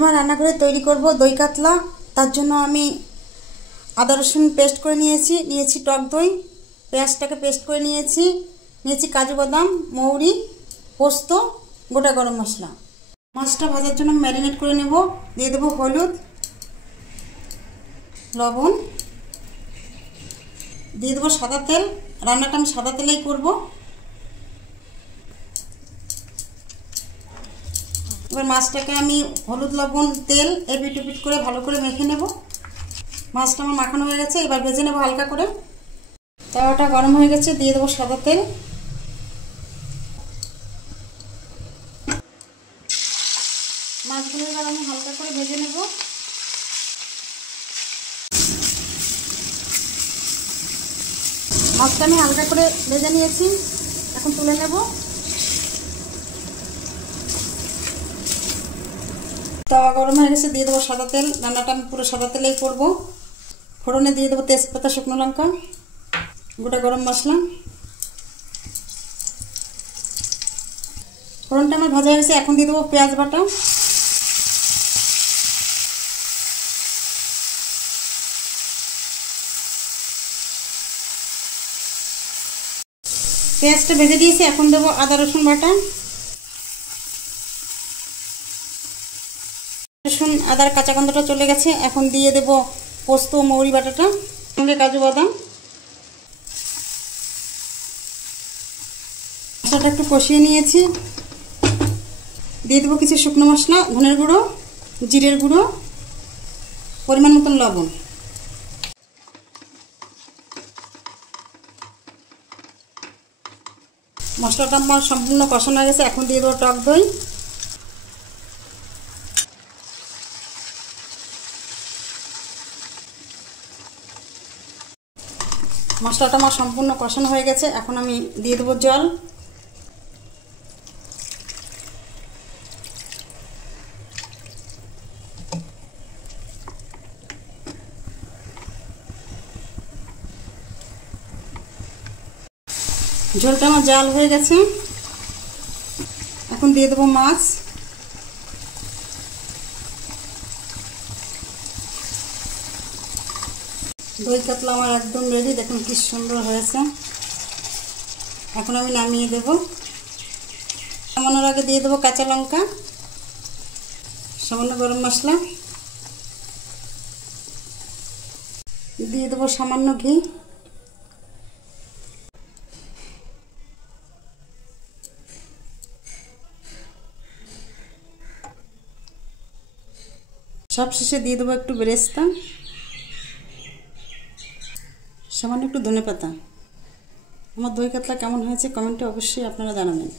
আমার রান্নাঘরে তৈরি করব দই কাতলা। তার জন্য আমি আদা রসুন পেস্ট করে নিয়েছি টক দই, পেঁয়াজটাকে পেস্ট করে নিয়েছি কাজু বাদাম, মৌরি, পোস্ত, গোটা গরম মশলা। মাছটা ভাজার জন্য ম্যারিনেট করে নেব। দিয়ে দেবো হলুদ, লবণ, দিয়ে দেবো সাদা তেল। রান্নাটা আমি সাদা তেলেই করব। এবার মাছটাকে আমি হলুদ, লবণ, তেল এপিট ওপিট করে ভালো করে মেখে নেব। মাছটা আমার মাখানো হয়ে গেছে, এবার ভেজে নেব হালকা করে। তাওয়াটা গরম হয়ে গেছে, দিয়ে দেবো সাদা তেল। মাছগুলো এবার আমি হালকা করে ভেজে নেব। মাছটা আমি হালকা করে ভেজে নিয়েছি, এখন তুলে নেব। তাওয়া গরম হয়ে গেছে, দিয়ে দেবো সাদা তেল। রান্নাটা আমি পুরো সাদা তেলেই করব। ফোড়নে দিয়ে দেবো তেজপাতা, শুকনো লঙ্কা, গোটা গরম মশলা। ফোড়নটা আমার ভাজা হয়েছে, এখন দিয়ে দেবো পেঁয়াজ বাটা। পেঁয়াজটা ভেজে দিয়েছি, এখন দেবো আদা রসুন বাটা। রসুন আদার কাঁচা গন্ধটা চলে গেছে, এখন দিয়ে দেবো পোস্ত মৌরি বাটাটা, সঙ্গে কাজু বাদাম। মশলাটা একটু কষিয়ে নিয়েছি, দিয়ে দেবো কিছু শুকনো মশলা, ধনের গুঁড়ো, জিরের গুঁড়ো, পরিমাণ মতন লবণ। মশলাটা আমার সম্পূর্ণ কষানো হয়ে গেছে, এখন দিয়ে দেবো টক দই। মশলাটা আমার সম্পূর্ণ কষানো হয়ে গেছে, এখন আমি দিয়ে দেবো জল। ঝোলটা আমার জাল হয়ে গেছে, এখন দিয়ে দেবো মাছ। দই কাতলা আমার একদম রেডি, দেখুন কি সুন্দর হয়েছে। এখন আমি নামিয়ে দেব। নামানোর আগে দিয়ে দেবো কাঁচা লঙ্কা, সামান্য গরম মশলা, দিয়ে দেবো সামান্য ঘি। সব শেষে দিয়ে দেবো একটু বেরেস্তা, সামান্য একটু ধনেপাতা। আমার দই কাতলা কেমন হয়েছে কমেন্টে অবশ্যই আপনারা জানাবেন।